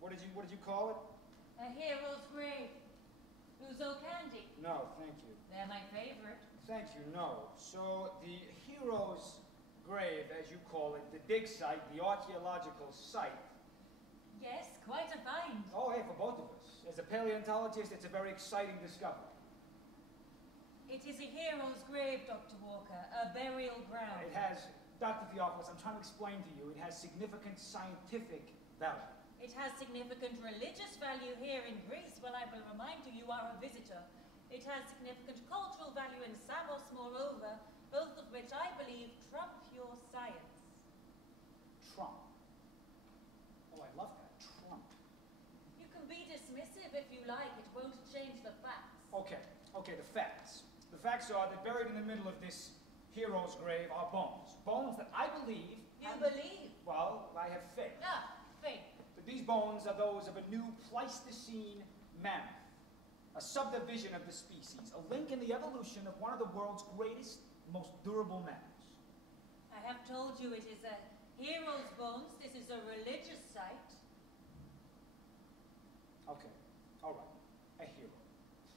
What did you call it? A hero's grave. Ouzo candy. No, thank you. They're my favorite. Thank you, no. So the hero's grave, as you call it, the dig site, the archaeological site. Yes, quite a find. Oh, hey, for both of us. As a paleontologist, it's a very exciting discovery. It is a hero's grave, Dr. Walker, a burial ground. It has, Dr. Theophilus, I'm trying to explain to you, it has significant scientific value. It has significant religious value here in Greece. Well, I will remind you, you are a visitor. It has significant cultural value in Samos, moreover, both of which I believe trump your science. Trump. Oh, I love that. Trump. You can be dismissive if you like. It won't change the facts. Okay, the facts. The facts are that buried in the middle of this hero's grave are bones. Bones that I believe... You believe? Well, I have faith. Ah, faith. That these bones are those of a new Pleistocene mammoth, a subdivision of the species, a link in the evolution of one of the world's greatest, most durable mammals. I have told you it is a hero's bones. This is a religious site. Okay, all right, a hero.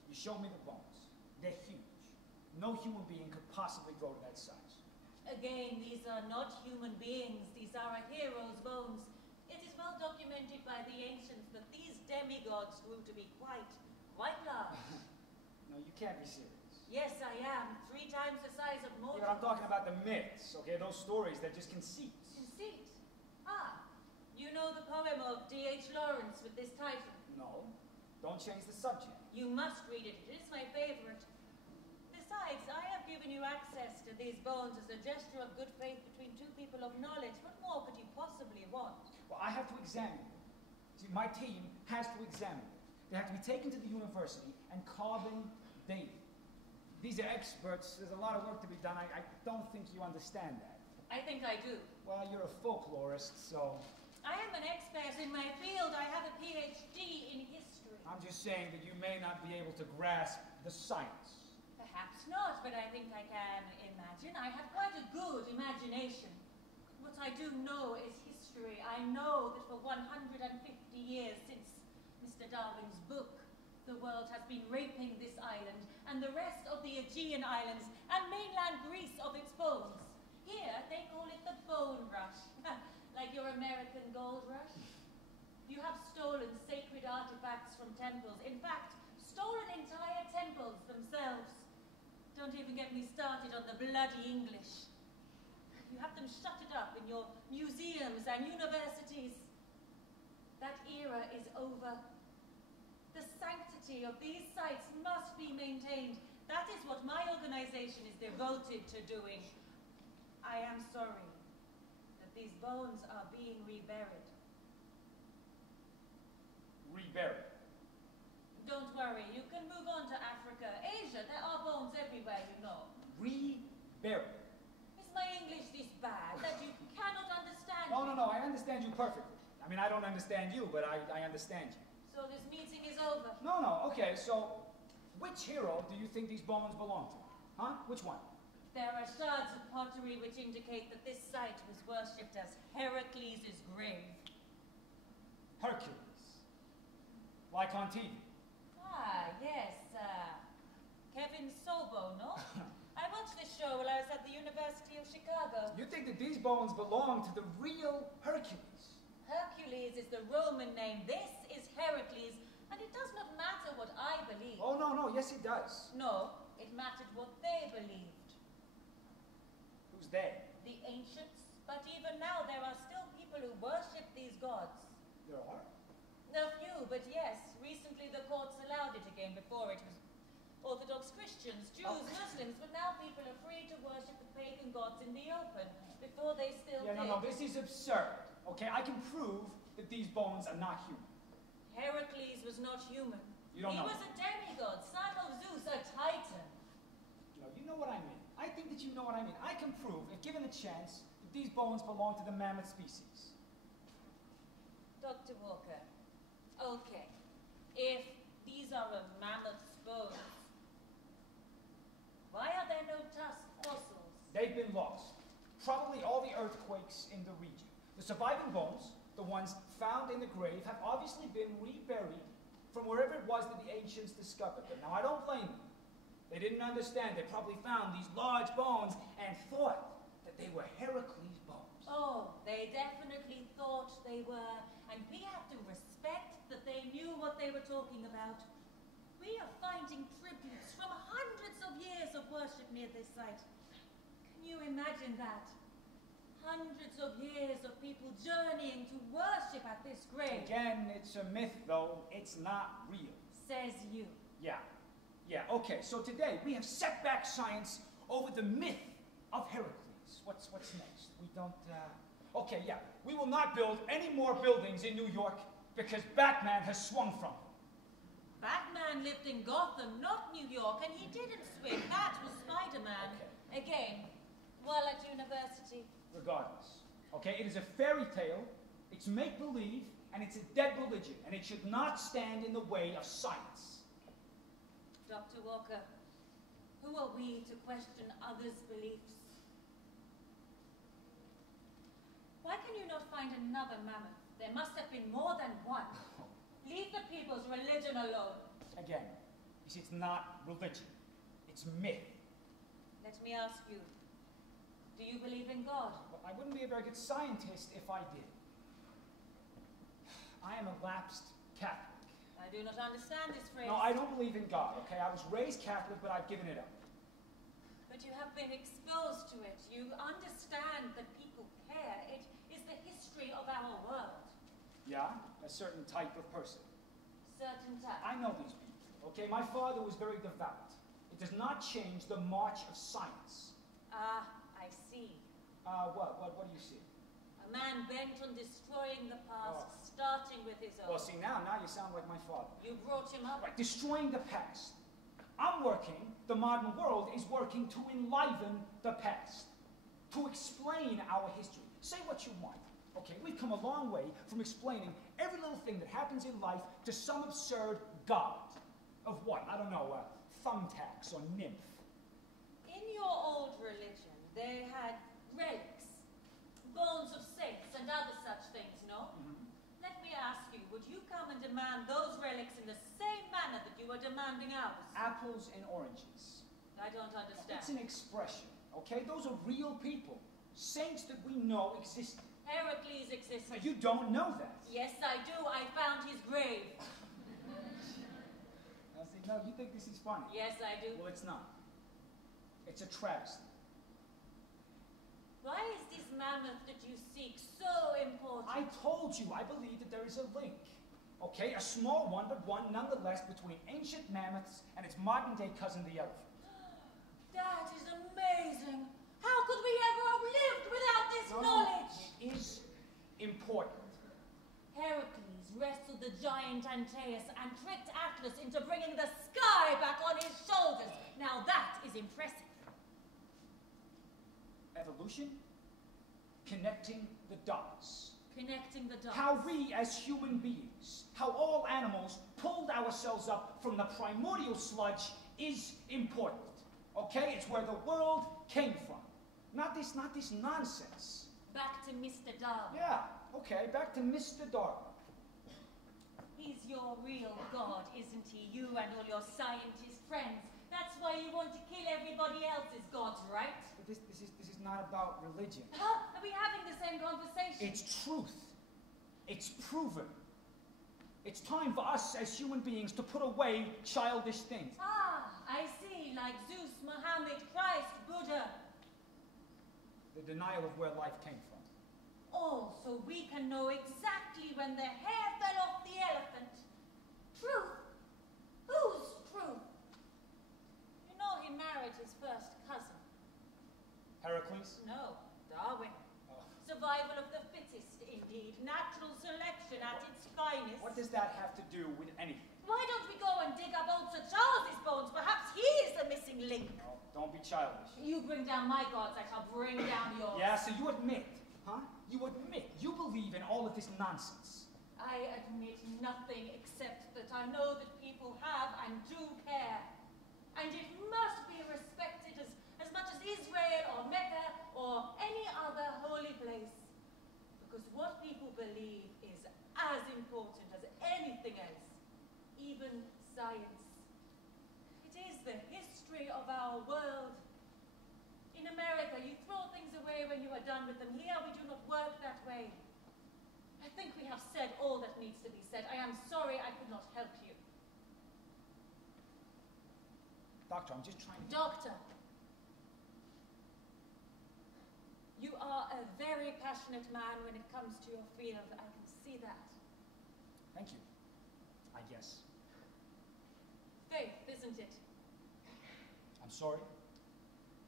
You show me the bones. They're huge. No human being could possibly grow to that size. Again, these are not human beings. These are a hero's bones. It is well documented by the ancients that these demigods grew to be quite large. No, you can't be serious. Yes, I am. 3 times the size of mortals. Yeah, but I'm talking about the myths, okay? Those stories, they're just conceits. Conceit? Ah, you know the poem of D.H. Lawrence with this title? No, don't change the subject. You must read it. It is my favorite. Besides, I have given you access to these bones as a gesture of good faith between 2 people of knowledge. What more could you possibly want? Well, I have to examine them. See, my team has to examine them. They have to be taken to the university and carbon dated. These are experts. There's a lot of work to be done. I don't think you understand that. I think I do. Well, you're a folklorist, so... I am an expert in my field. I have a PhD in history. I'm just saying that you may not be able to grasp the science. Perhaps not, but I think I can imagine. I have quite a good imagination. What I do know is history. I know that for 150 years since Mr. Darwin's book, the world has been raping this island and the rest of the Aegean Islands and mainland Greece of its bones. Here, they call it the bone rush, like your American gold rush. You have stolen sacred artifacts from temples. In fact, stolen entire temples themselves. Don't even get me started on the bloody English. You have them shuttered up in your museums and universities. That era is over. The sanctity of these sites must be maintained. That is what my organization is devoted to doing. I am sorry that these bones are being reburied. Reburied? Don't worry, you can move on to Africa, Asia. There are bones everywhere, you know. Reburied? Is my English this bad that you cannot understand me? No, I understand you perfectly. I mean, I don't understand you, but I understand you. So this meeting is over. No, okay, so which hero do you think these bones belong to? Huh? Which one? There are shards of pottery which indicate that this site was worshipped as Heracles' grave. Hercules. Like on TV. Ah, yes, Kevin Sorbo, no? I watched this show while I was at the University of Chicago. You think that these bones belong to the real Hercules? Hercules is the Roman name. This is Heracles, and it does not matter what I believe. Oh, no, yes it does. No, it mattered what they believed. Who's they? The ancients. But even now, there are still people who worship these gods. There are? A few, but yes. Recently, the courts allowed it again. Before it was Orthodox Christians, Jews, Muslims, but now people are free to worship the pagan gods in the open. Before they still did. No, this is absurd. Okay, I can prove that these bones are not human. Heracles was not human. You don't know. He was a demigod, son of Zeus, a titan. No, you know what I mean. I think that you know what I mean. I can prove, if given a chance, that these bones belong to the mammoth species. Dr. Walker, okay. If these are a mammoth's bones, why are there no tusk fossils? They've been lost. Probably all the earthquakes in the region. The surviving bones, the ones found in the grave, have obviously been reburied from wherever it was that the ancients discovered them. Now, I don't blame them. They didn't understand. They probably found these large bones and thought that they were Heracles' bones. Oh, they definitely thought they were, and we have to respect that they knew what they were talking about. We are finding tributes from hundreds of years of worship near this site. Can you imagine that? Hundreds of years of people journeying to worship at this grave. Again, it's a myth, though. It's not real. Says you. Yeah, okay, so today we have set back science over the myth of Heracles. What's next? We don't, Okay, yeah, we will not build any more buildings in New York because Batman has swung from them. Batman lived in Gotham, not New York, and he didn't swing. That was Spider-Man. Okay. Again, while at university. Regardless, okay, it is a fairy tale, it's make-believe, and it's a dead religion, and it should not stand in the way of science. Dr. Walker, who are we to question others' beliefs? Why can you not find another mammoth? There must have been more than one. Leave the people's religion alone. Again, you see, it's not religion, it's myth. Let me ask you, do you believe in God? Well, I wouldn't be a very good scientist if I did. I am a lapsed Catholic. I do not understand this phrase. No, I don't believe in God, okay? I was raised Catholic, but I've given it up. But you have been exposed to it. You understand that people care. It is the history of our world. Yeah? A certain type of person. Certain type. I know these people, okay? My father was very devout. It does not change the march of science. Ah, I see. What do you see? A man bent on destroying the past, Oh. starting with his own. Well, see, now you sound like my father. You brought him up. Right, destroying the past. I'm working, the modern world is working to enliven the past, to explain our history. Say what you want. Okay, we've come a long way from explaining every little thing that happens in life to some absurd god. Of what? I don't know, thumbtacks or nymph. In your old religion, they had relics, bones of saints and other such things, no? Let me ask you, would you come and demand those relics in the same manner that you are demanding ours? Apples and oranges. I don't understand. It's an expression, okay? Those are real people. Saints that we know existed. Heracles existed. Now, you don't know that. Yes, I do. I found his grave. I say, no, you think this is funny. Yes, I do. Well, it's not. It's a travesty. Why is this mammoth that you seek so important? I told you, I believe that there is a link. Okay, a small one, but one nonetheless between ancient mammoths and its modern-day cousin, the elephant. That is amazing. How could we ever have lived without this knowledge? It is important. Heracles wrestled the giant Antaeus and tricked Atlas into bringing the sky back on his shoulders. Now that is impressive. Evolution, connecting the dots. Connecting the dots. How we as human beings, how all animals pulled ourselves up from the primordial sludge is important. Okay? It's where the world came from. Not this nonsense. Back to Mr. Darwin. Yeah, okay, back to Mr. Darwin. He's your real God, isn't he? You and all your scientist friends. That's why you want to kill everybody else's gods, right? But this is not about religion. Huh? Are we having the same conversation? It's truth. It's proven. It's time for us as human beings to put away childish things. Ah, I see. Like Zeus, Muhammad, Christ, Buddha. The denial of where life came from. Oh, so we can know exactly when the hair fell off the elephant. Truth? Whose truth? You know he married his first cousin. Heracles? No, Darwin. Oh. Survival of the fittest, indeed. Natural selection at its finest. What does that have to do with anything? Why don't we go and dig up old Sir Charles's bones? Perhaps he is the missing link. No, don't be childish. You bring down my gods, I shall bring down yours. Yeah, so you admit, huh? You admit you believe in all of this nonsense. I admit nothing except that I know that people have and do care. And it must be respected as much as Israel or Mecca or any other holy place. Because what people believe is as important as anything else, even science. It is the history of our world. In America, you throw things away when you are done with them. Here, we do not work that way. I think we have said all that needs to be said. I am sorry I could not help you. Doctor, I'm just trying to... Doctor! You are a very passionate man when it comes to your field. I can see that. Thank you. I guess. Faith, isn't it? I'm sorry?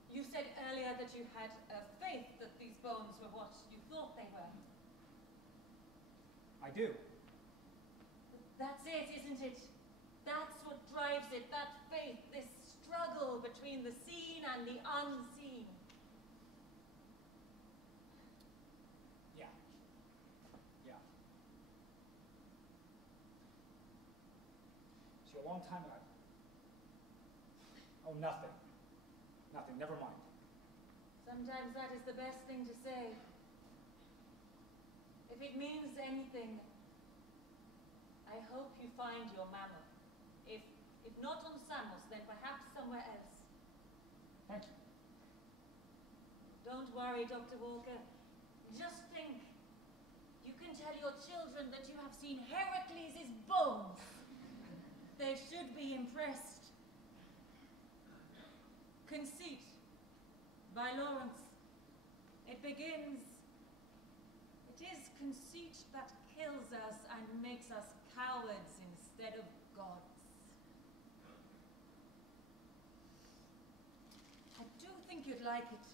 You said earlier that you had a faith that these bones were what you thought they were. I do. That's it, isn't it? That's what drives it, that faith, this struggle between the seen and the unseen. Yeah. Yeah. See, a long time ago... Oh, nothing. Nothing, never mind. Sometimes that is the best thing to say. If it means anything, I hope you find your mammoth. If not on Samos, then perhaps somewhere else. Thank you. Don't worry, Dr. Walker. Just think. You can tell your children that you have seen Heracles' bones. They should be impressed. Conceit, by Lawrence. It begins. It is conceit that kills us and makes us cowards instead of gods. I do think you'd like it.